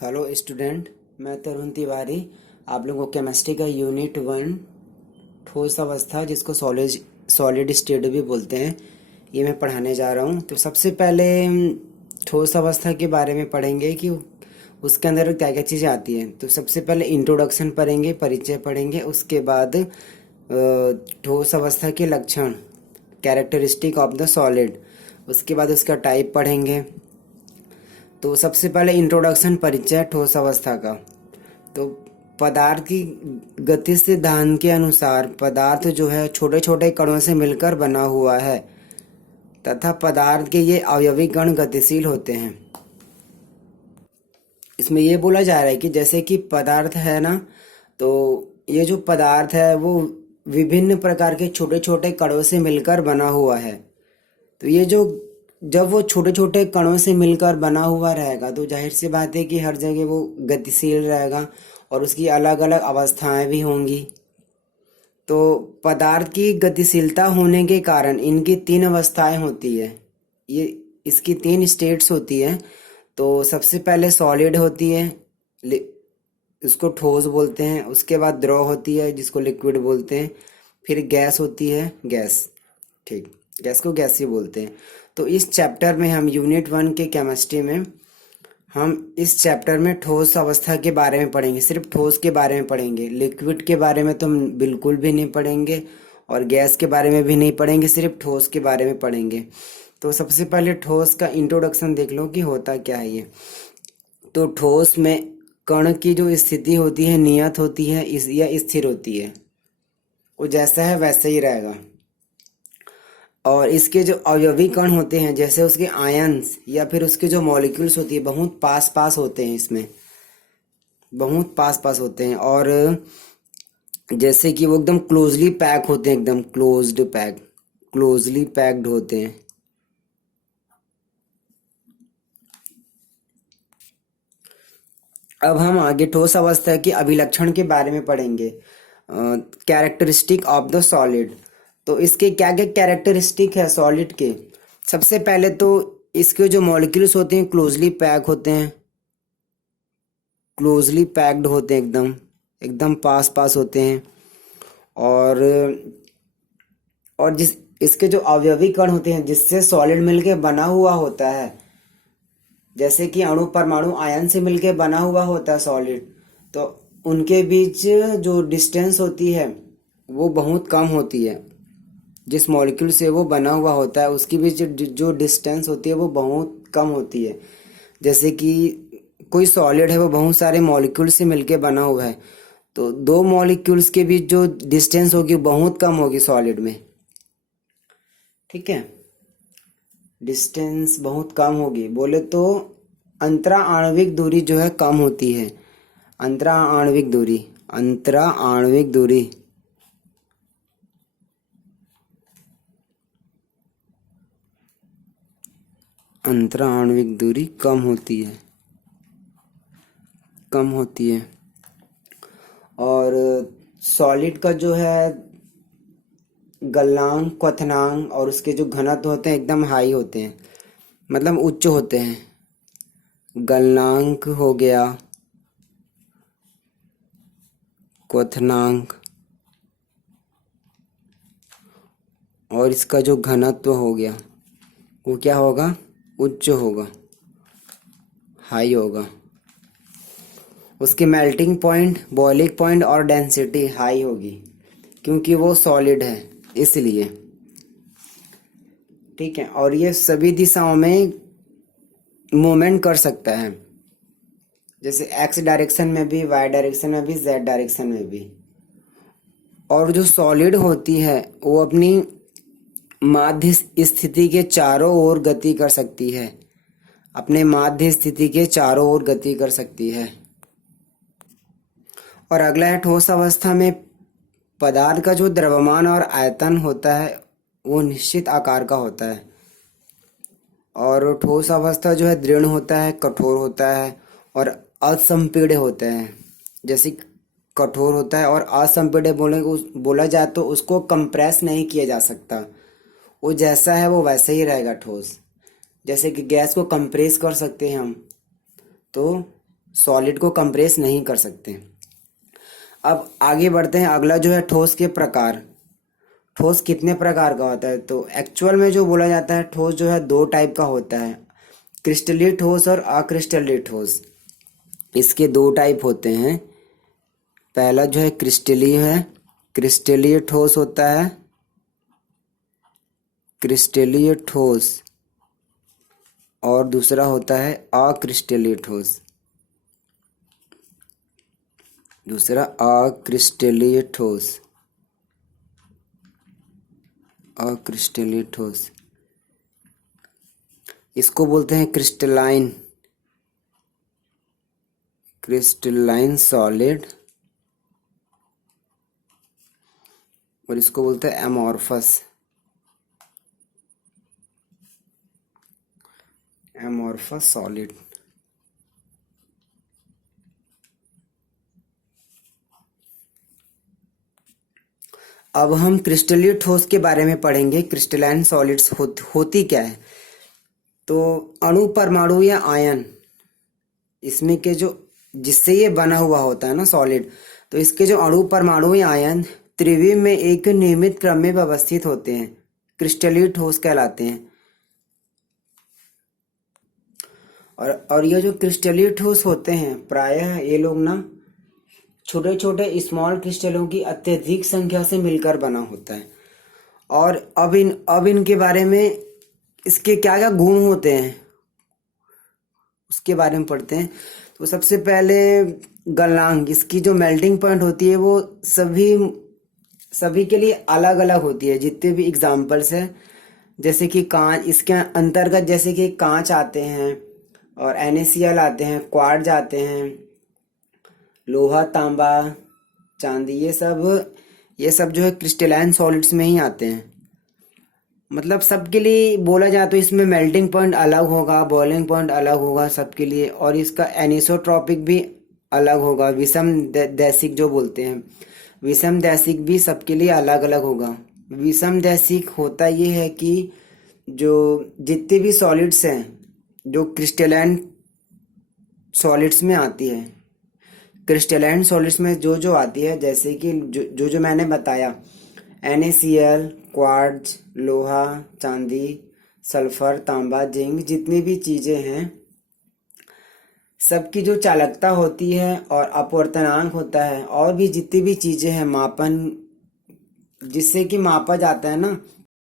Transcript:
Hello student, मैं तरुण तिवारी। आप लोगों को केमिस्ट्री का यूनिट 1 ठोस अवस्था, जिसको सॉलिड स्टेट भी बोलते हैं, ये मैं पढ़ाने जा रहा हूँ। तो सबसे पहले हम ठोस अवस्था के बारे में पढ़ेंगे कि उसके अंदर क्या क्या चीज़ें आती हैं। तो सबसे पहले इंट्रोडक्शन पढ़ेंगे, परिचय पढ़ेंगे। उसके बाद ठोस अवस्था के लक्षण, कैरेक्टरिस्टिक ऑफ द सॉलिड। उसके बाद उसका टाइप पढ़ेंगे। तो सबसे पहले इंट्रोडक्शन, परिचय ठोस अवस्था का। तो पदार्थ की गति सिद्धांत के अनुसार पदार्थ जो है छोटे छोटे कणों से मिलकर बना हुआ है तथा पदार्थ के ये अवयवी कण गतिशील होते हैं। इसमें ये बोला जा रहा है कि जैसे कि पदार्थ है ना, तो ये जो पदार्थ है वो विभिन्न प्रकार के छोटे छोटे कणों से मिलकर बना हुआ है। तो ये जो जब वो छोटे छोटे कणों से मिलकर बना हुआ रहेगा तो जाहिर सी बात है कि हर जगह वो गतिशील रहेगा और उसकी अलग अलग अवस्थाएं भी होंगी। तो पदार्थ की गतिशीलता होने के कारण इनकी 3 अवस्थाएं होती है। ये इसकी 3 स्टेट्स होती है। तो सबसे पहले सॉलिड होती है, इसको ठोस बोलते हैं। उसके बाद द्रव होती है, जिसको लिक्विड बोलते हैं। फिर गैस होती है, गैस। ठीक, गैस को गैस ही बोलते हैं। तो इस चैप्टर में हम यूनिट 1 के केमिस्ट्री में हम इस चैप्टर में ठोस अवस्था के बारे में पढ़ेंगे। सिर्फ ठोस के बारे में पढ़ेंगे, लिक्विड के बारे में तो हम बिल्कुल भी नहीं पढ़ेंगे और गैस के बारे में भी नहीं पढ़ेंगे, सिर्फ ठोस के बारे में पढ़ेंगे। तो सबसे पहले ठोस का इंट्रोडक्शन देख लो कि होता क्या है ये। तो ठोस में कण की जो स्थिति होती है नियत होती है या स्थिर होती है, वो जैसा है वैसे ही रहेगा। और इसके जो अवयवी कण होते हैं, जैसे उसके आयन्स या फिर उसके जो मॉलिक्यूल्स होती है, बहुत पास पास होते हैं, इसमें बहुत पास पास होते हैं। और जैसे कि वो एकदम क्लोजली पैक होते हैं, एकदम क्लोजली पैक्ड होते हैं। अब हम आगे ठोस अवस्था के अभिलक्षण के बारे में पढ़ेंगे, कैरेक्टरिस्टिक ऑफ द सॉलिड। तो इसके क्या क्या कैरेक्टरिस्टिक है सॉलिड के। सबसे पहले तो इसके जो मॉलिक्यूल्स होते हैं क्लोजली पैक होते हैं, क्लोजली पैक्ड होते हैं, एकदम एकदम पास पास होते हैं। और जिस इसके जो अवयवी कण होते हैं जिससे सॉलिड मिलके बना हुआ होता है, जैसे कि अणु परमाणु आयन से मिलके बना हुआ होता है सॉलिड, तो उनके बीच जो डिस्टेंस होती है वो बहुत कम होती है। जिस मॉलिक्यूल से वो बना हुआ होता है उसके बीच जो डिस्टेंस होती है वो बहुत कम होती है। जैसे कि कोई सॉलिड है, वो बहुत सारे मॉलिक्यूल से मिलके बना हुआ है, तो 2 मॉलिक्यूल्स के बीच जो डिस्टेंस होगी बहुत कम होगी सॉलिड में। ठीक है, डिस्टेंस बहुत कम होगी। बोले तो अंतरा आणविक दूरी जो है कम होती है। अंतरा आणविक दूरी, अंतरा आणविक दूरी अंतरा आणविक दूरी कम होती है, कम होती है। और सॉलिड का जो है गलनांक, क्वथनांक और उसके जो घनत्व होते हैं एकदम हाई होते हैं, मतलब उच्च होते हैं। गलनांक हो गया, क्वथनांक और इसका जो घनत्व हो गया वो क्या होगा, उच्च होगा, हाई होगा। उसकी मेल्टिंग पॉइंट, बॉइलिंग पॉइंट और डेंसिटी हाई होगी, क्योंकि वो सॉलिड है इसलिए। ठीक है, और ये सभी दिशाओं में मूवमेंट कर सकता है, जैसे एक्स डायरेक्शन में भी, वाई डायरेक्शन में भी, जेड डायरेक्शन में भी। और जो सॉलिड होती है वो अपनी माध्य स्थिति के चारों ओर गति कर सकती है, अपने माध्य स्थिति के चारों ओर गति कर सकती है। और अगला है ठोस अवस्था में पदार्थ का जो द्रव्यमान और आयतन होता है वो निश्चित आकार का होता है। और ठोस अवस्था जो है दृढ़ होता है, कठोर होता है और असंपीड्य होता है। जैसे कठोर होता है और असंपीड्य बोला जाए तो उसको कंप्रेस नहीं किया जा सकता, वो जैसा है वो वैसे ही रहेगा ठोस। जैसे कि गैस को कंप्रेस कर सकते हैं हम, तो सॉलिड को कंप्रेस नहीं कर सकते। अब आगे बढ़ते हैं, अगला जो है ठोस के प्रकार। ठोस कितने प्रकार का होता है? तो एक्चुअल में जो बोला जाता है, ठोस जो है दो टाइप का होता है, क्रिस्टलीय ठोस और अक्रिस्टलीय ठोस। इसके दो टाइप होते हैं। पहला जो है क्रिस्टलीय है, क्रिस्टलीय ठोस होता है, क्रिस्टलीय ठोस। और दूसरा होता है अक्रिस्टलीय ठोस, दूसरा अक्रिस्टलीय ठोस, अक्रिस्टलीय ठोस। इसको बोलते हैं क्रिस्टलाइन, क्रिस्टलाइन सॉलिड, और इसको बोलते हैं एमॉर्फस, एमॉर्फस सॉलिड। अब हम क्रिस्टलीय ठोस के बारे में पढ़ेंगे। क्रिस्टलाइन सॉलिड्स होती क्या है? तो अणु, परमाणु या आयन, इसमें के जो, जिससे ये बना हुआ होता है ना सॉलिड, तो इसके जो अणु, परमाणु या आयन त्रिविम में एक नियमित क्रम में व्यवस्थित होते हैं, क्रिस्टलीय ठोस कहलाते हैं। और ये जो क्रिस्टलीय ठोस होते हैं, प्रायः ये लोग ना छोटे छोटे स्मॉल क्रिस्टलों की अत्यधिक संख्या से मिलकर बना होता है। और अब इनके बारे में, इसके क्या क्या गुण होते हैं उसके बारे में पढ़ते हैं। तो सबसे पहले गलनांक, इसकी जो मेल्टिंग पॉइंट होती है वो सभी के लिए अलग अलग होती है। जितने भी एग्जाम्पल्स हैं, जैसे कि कांच, इसके अंतर्गत जैसे कि कांच आते हैं और NaCl आते हैं, क्वार्ट्ज आते हैं, लोहा, तांबा, चांदी, ये सब जो है क्रिस्टलाइन सॉलिड्स में ही आते हैं। मतलब सबके लिए बोला जाए तो इसमें मेल्टिंग पॉइंट अलग होगा, बॉइलिंग पॉइंट अलग होगा सबके लिए, और इसका एनिसोट्रॉपिक भी अलग होगा, विषम दैसिक जो बोलते हैं, विषम दैसिक भी सबके लिए अलग अलग होगा। विषम दैसिक होता ये है कि जो जितने भी सॉलिड्स हैं जो क्रिस्टलाइन सॉलिड्स में आती है, क्रिस्टलाइन सॉलिड्स में जो जो आती है, जैसे कि जो मैंने बताया, NaCl, क्वार्ट्ज, लोहा, चांदी, सल्फर, तांबा, जिंक, जितनी भी चीजें हैं, सबकी जो चालकता होती है और अपवर्तनांक होता है, और भी जितनी भी चीजें हैं, मापन जिससे कि मापा जाता है ना,